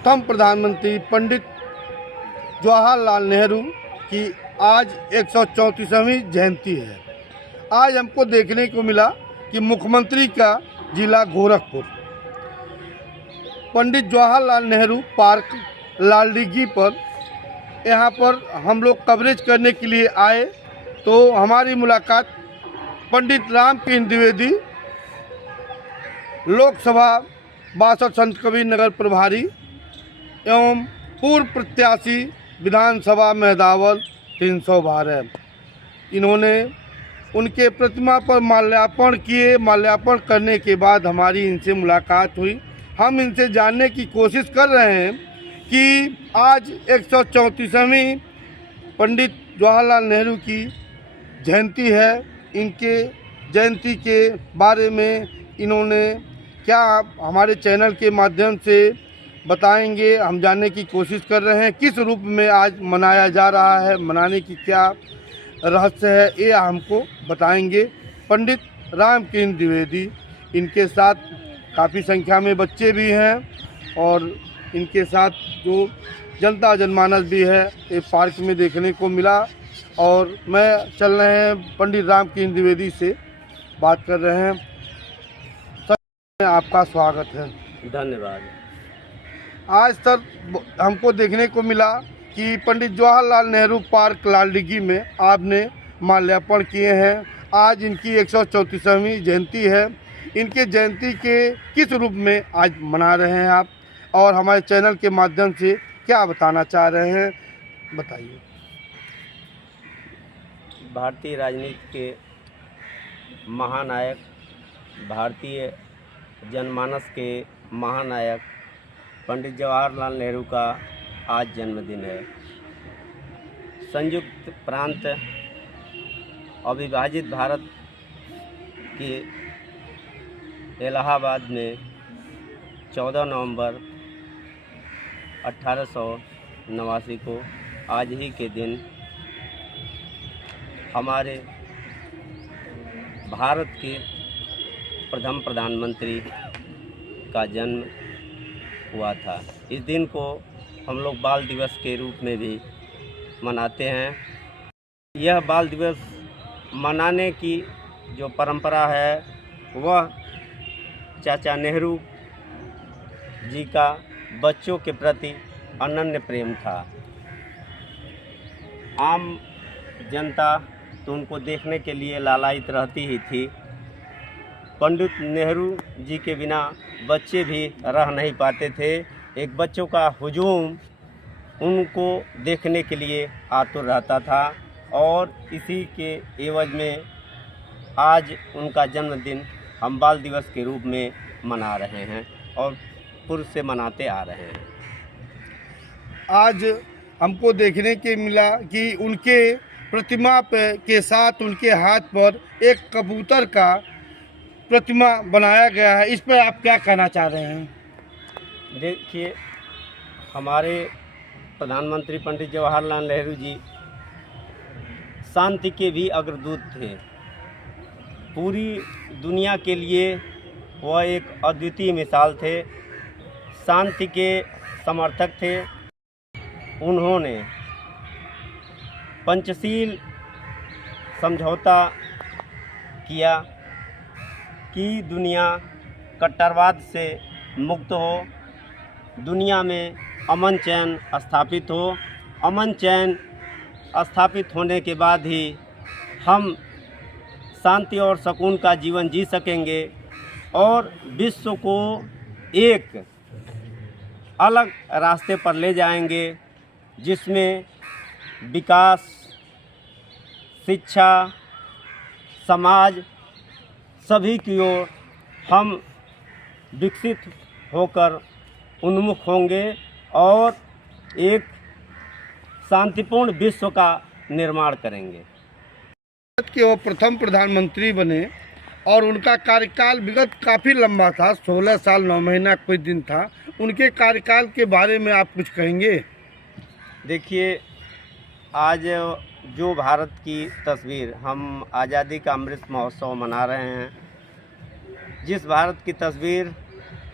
प्रथम प्रधानमंत्री पंडित जवाहरलाल नेहरू की आज 134वीं जयंती है। आज हमको देखने को मिला कि मुख्यमंत्री का जिला गोरखपुर पंडित जवाहरलाल नेहरू पार्क लालडीगी पर यहाँ पर हम लोग कवरेज करने के लिए आए तो हमारी मुलाकात पंडित रामकिशन द्विवेदी लोकसभा 62 संत कबीर नगर प्रभारी एवं पूर्व प्रत्याशी विधानसभा मेहदावल 312 इन्होंने उनके प्रतिमा पर माल्यार्पण किए। माल्यार्पण करने के बाद हमारी इनसे मुलाकात हुई। हम इनसे जानने की कोशिश कर रहे हैं कि आज 134वीं पंडित जवाहरलाल नेहरू की जयंती है। इनके जयंती के बारे में इन्होंने क्या हमारे चैनल के माध्यम से बताएंगे। हम जानने की कोशिश कर रहे हैं किस रूप में आज मनाया जा रहा है, मनाने की क्या रहस्य है, ये हमको बताएंगे पंडित रामकिशन द्विवेदी। इनके साथ काफ़ी संख्या में बच्चे भी हैं और इनके साथ जो जनता जनमानस भी है ये पार्क में देखने को मिला। और मैं चल रहे हैं पंडित रामकिशन द्विवेदी से बात कर रहे हैं। सर, आपका स्वागत है। धन्यवाद। आज तक हमको देखने को मिला कि पंडित जवाहरलाल नेहरू पार्क लालडीगी में आपने माल्यार्पण किए हैं। आज इनकी 134वीं जयंती है। इनके जयंती के किस रूप में आज मना रहे हैं आप और हमारे चैनल के माध्यम से क्या बताना चाह रहे हैं, बताइए। भारतीय राजनीति के महानायक, भारतीय जनमानस के महानायक पंडित जवाहरलाल नेहरू का आज जन्मदिन है। संयुक्त प्रांत अविभाजित भारत के इलाहाबाद में 14 नवंबर 1889 को आज ही के दिन हमारे भारत के प्रथम प्रधानमंत्री का जन्म हुआ था। इस दिन को हम लोग बाल दिवस के रूप में भी मनाते हैं। यह बाल दिवस मनाने की जो परंपरा है वह चाचा नेहरू जी का बच्चों के प्रति अनन्य प्रेम था। आम जनता तो उनको देखने के लिए लालायित रहती ही थी। पंडित नेहरू जी के बिना बच्चे भी रह नहीं पाते थे। एक बच्चों का हुजूम उनको देखने के लिए आतुर रहता था और इसी के एवज में आज उनका जन्मदिन हम बाल दिवस के रूप में मना रहे हैं और पूर्व से मनाते आ रहे हैं। आज हमको देखने के मिला कि उनके प्रतिमा के साथ उनके हाथ पर एक कबूतर का प्रतिमा बनाया गया है। इस पर आप क्या कहना चाह रहे हैं? देखिए, हमारे प्रधानमंत्री पंडित जवाहरलाल नेहरू जी शांति के भी अग्रदूत थे। पूरी दुनिया के लिए वह एक अद्वितीय मिसाल थे, शांति के समर्थक थे। उन्होंने पंचशील समझौता किया कि दुनिया कट्टरवाद से मुक्त हो, दुनिया में अमन चैन स्थापित हो। अमन चैन स्थापित होने के बाद ही हम शांति और सुकून का जीवन जी सकेंगे और विश्व को एक अलग रास्ते पर ले जाएंगे जिसमें विकास, शिक्षा, समाज सभी की ओर हम विकसित होकर उन्मुख होंगे और एक शांतिपूर्ण विश्व का निर्माण करेंगे। भारत के वो प्रथम प्रधानमंत्री बने और उनका कार्यकाल विगत काफ़ी लंबा था, 16 साल 9 महीना कुछ दिन था। उनके कार्यकाल के बारे में आप कुछ कहेंगे? देखिए, आज जो भारत की तस्वीर हम आज़ादी का अमृत महोत्सव मना रहे हैं, जिस भारत की तस्वीर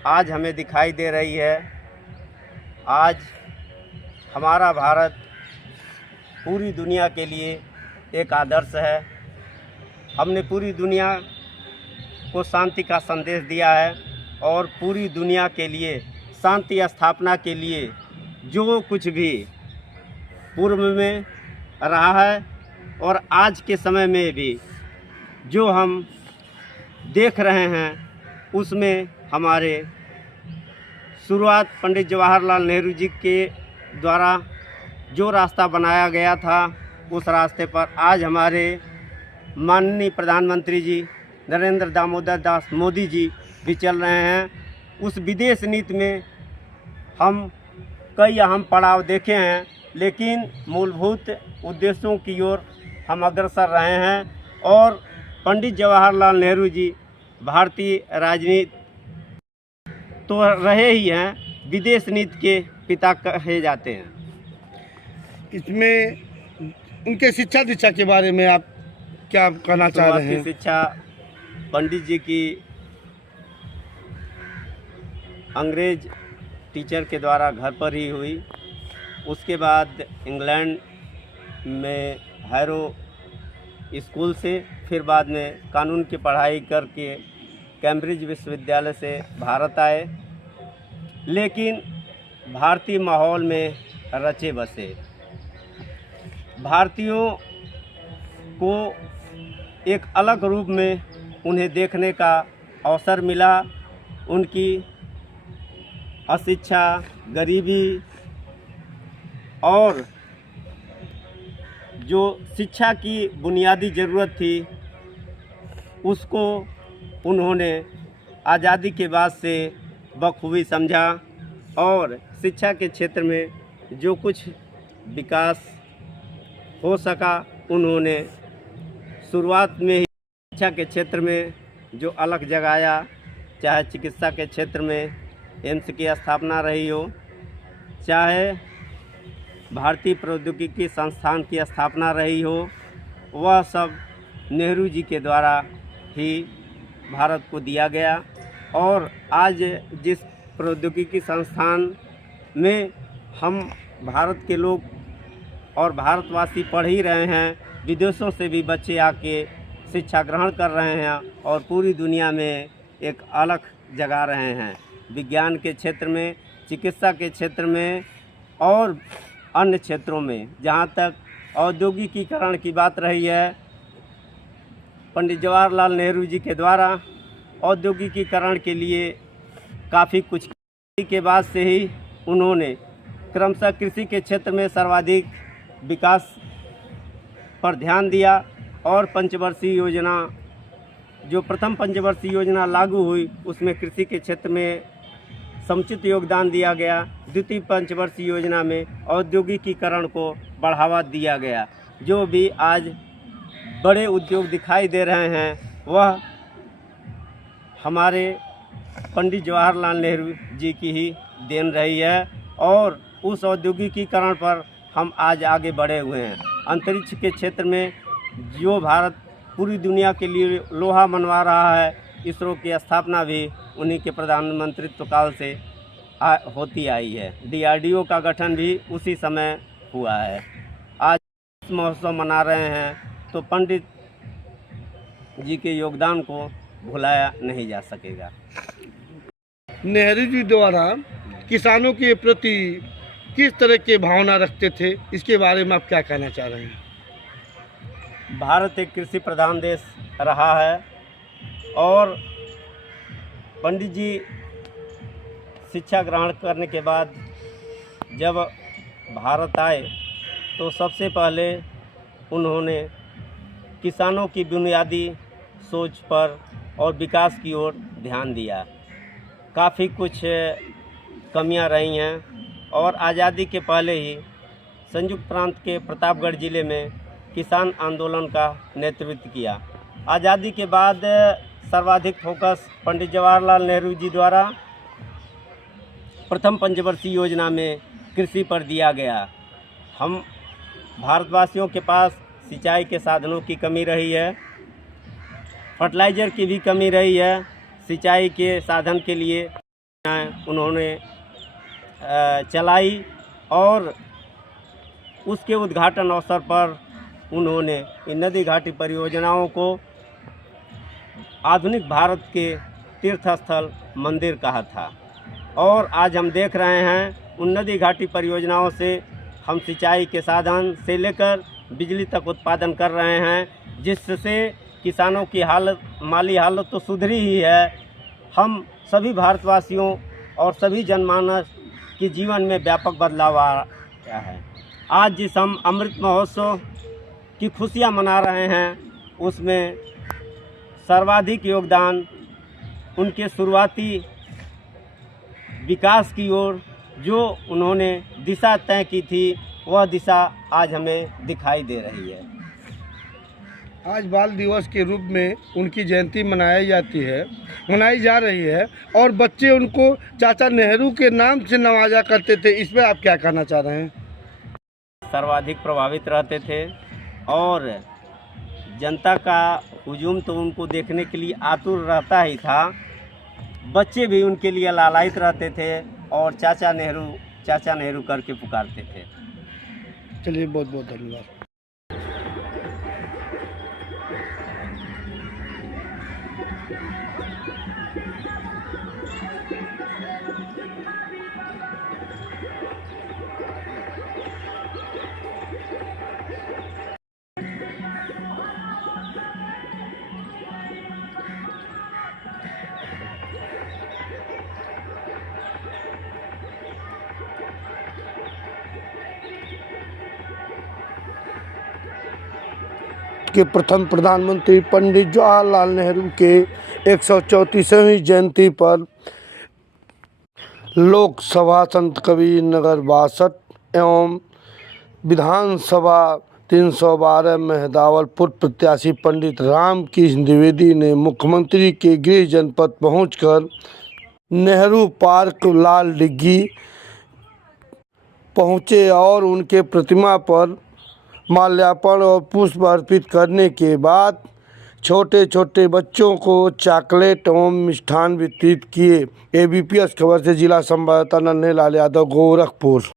आज हमें दिखाई दे रही है आज हमारा भारत पूरी दुनिया के लिए एक आदर्श है। हमने पूरी दुनिया को शांति का संदेश दिया है और पूरी दुनिया के लिए शांति स्थापना के लिए जो कुछ भी पूर्व में रहा है और आज के समय में भी जो हम देख रहे हैं उसमें हमारे शुरुआत पंडित जवाहरलाल नेहरू जी के द्वारा जो रास्ता बनाया गया था उस रास्ते पर आज हमारे माननीय प्रधानमंत्री जी नरेंद्र दामोदर दास मोदी जी भी चल रहे हैं। उस विदेश नीति में हम कई अहम पड़ाव देखे हैं, लेकिन मूलभूत उद्देश्यों की ओर हम अग्रसर रहे हैं और पंडित जवाहरलाल नेहरू जी भारतीय राजनीति तो रहे ही हैं, विदेश नीति के पिता कहे जाते हैं। इसमें उनके शिक्षा दीक्षा के बारे में आप क्या कहना चाह रहे हैं? शिक्षा पंडित जी की अंग्रेज टीचर के द्वारा घर पर ही हुई। उसके बाद इंग्लैंड में हैरो स्कूल से, फिर बाद में कानून की पढ़ाई करके कैम्ब्रिज विश्वविद्यालय से भारत आए, लेकिन भारतीय माहौल में रचे बसे। भारतीयों को एक अलग रूप में उन्हें देखने का अवसर मिला। उनकी अशिक्षा, गरीबी और जो शिक्षा की बुनियादी ज़रूरत थी उसको उन्होंने आज़ादी के बाद से बखूबी समझा और शिक्षा के क्षेत्र में जो कुछ विकास हो सका उन्होंने शुरुआत में ही शिक्षा के क्षेत्र में जो अलग जगाया, चाहे चिकित्सा के क्षेत्र में एम्स की स्थापना रही हो, चाहे भारतीय प्रौद्योगिकी संस्थान की स्थापना रही हो, वह सब नेहरू जी के द्वारा ही भारत को दिया गया। और आज जिस प्रौद्योगिकी संस्थान में हम भारत के लोग और भारतवासी पढ़ ही रहे हैं, विदेशों से भी बच्चे आके शिक्षा ग्रहण कर रहे हैं और पूरी दुनिया में एक अलग जगा रहे हैं। विज्ञान के क्षेत्र में, चिकित्सा के क्षेत्र में और अन्य क्षेत्रों में। जहाँ तक औद्योगिकीकरण की बात रही है, पंडित जवाहरलाल नेहरू जी के द्वारा औद्योगिकीकरण के लिए काफ़ी कुछ के बाद से ही उन्होंने क्रमशः कृषि के क्षेत्र में सर्वाधिक विकास पर ध्यान दिया और पंचवर्षीय योजना, जो प्रथम पंचवर्षीय योजना लागू हुई उसमें कृषि के क्षेत्र में समुचित योगदान दिया गया। द्वितीय पंचवर्षीय योजना में औद्योगिकीकरण को बढ़ावा दिया गया। जो भी आज बड़े उद्योग दिखाई दे रहे हैं वह हमारे पंडित जवाहरलाल नेहरू जी की ही देन रही है और उस औद्योगिकीकरण पर हम आज आगे बढ़े हुए हैं। अंतरिक्ष के क्षेत्र में जो भारत पूरी दुनिया के लिए लोहा मनवा रहा है, इसरो की स्थापना भी उन्हीं के प्रधानमंत्रित्व काल से होती आई है। DRDO का गठन भी उसी समय हुआ है। आज महोत्सव मना रहे हैं तो पंडित जी के योगदान को भुलाया नहीं जा सकेगा। नेहरू जी द्वारा किसानों के प्रति किस तरह के भावना रखते थे, इसके बारे में आप क्या कहना चाह रहे हैं? भारत एक कृषि प्रधान देश रहा है और पंडित जी शिक्षा ग्रहण करने के बाद जब भारत आए तो सबसे पहले उन्होंने किसानों की बुनियादी सोच पर और विकास की ओर ध्यान दिया। काफ़ी कुछ कमियां रही हैं और आज़ादी के पहले ही संयुक्त प्रांत के प्रतापगढ़ ज़िले में किसान आंदोलन का नेतृत्व किया। आज़ादी के बाद सर्वाधिक फोकस पंडित जवाहरलाल नेहरू जी द्वारा प्रथम पंचवर्षीय योजना में कृषि पर दिया गया। हम भारतवासियों के पास सिंचाई के साधनों की कमी रही है, फर्टिलाइज़र की भी कमी रही है। सिंचाई के साधन के लिए उन्होंने चलाई और उसके उद्घाटन अवसर पर उन्होंने इन नदी घाटी परियोजनाओं को आधुनिक भारत के तीर्थस्थल मंदिर कहा था। और आज हम देख रहे हैं उन नदी घाटी परियोजनाओं से हम सिंचाई के साधन से लेकर बिजली तक उत्पादन कर रहे हैं, जिससे किसानों की हालत, माली हालत तो सुधरी ही है। हम सभी भारतवासियों और सभी जनमानस के जीवन में व्यापक बदलाव आ रहा है। आज जिस हम अमृत महोत्सव की खुशियां मना रहे हैं, उसमें सर्वाधिक योगदान उनके शुरुआती विकास की ओर जो उन्होंने दिशा तय की थी, वह दिशा आज हमें दिखाई दे रही है। आज बाल दिवस के रूप में उनकी जयंती मनाई जा रही है और बच्चे उनको चाचा नेहरू के नाम से नवाजा करते थे। इस पर आप क्या कहना चाह रहे हैं? सर्वाधिक प्रभावित रहते थे और जनता का हुजूम तो उनको देखने के लिए आतुर रहता ही था। बच्चे भी उनके लिए लालायित रहते थे और चाचा नेहरू करके पुकारते थे। चलिए, बहुत बहुत धन्यवाद। के प्रथम प्रधानमंत्री पंडित जवाहरलाल नेहरू के 134वीं जयंती पर लोकसभा संत कबीर नगर 62 एवं विधानसभा 312 मेहदावल पूर्व प्रत्याशी पंडित रामकृष्ण द्विवेदी ने मुख्यमंत्री के गृह जनपद पहुंचकर नेहरू पार्क लाल डिग्गी पहुंचे और उनके प्रतिमा पर माल्यार्पण और पुष्प अर्पित करने के बाद छोटे छोटे बच्चों को चॉकलेट एवं मिष्ठान वितरित किए। ABPS खबर से जिला संवाददाता नन्हे लाल यादव, गोरखपुर।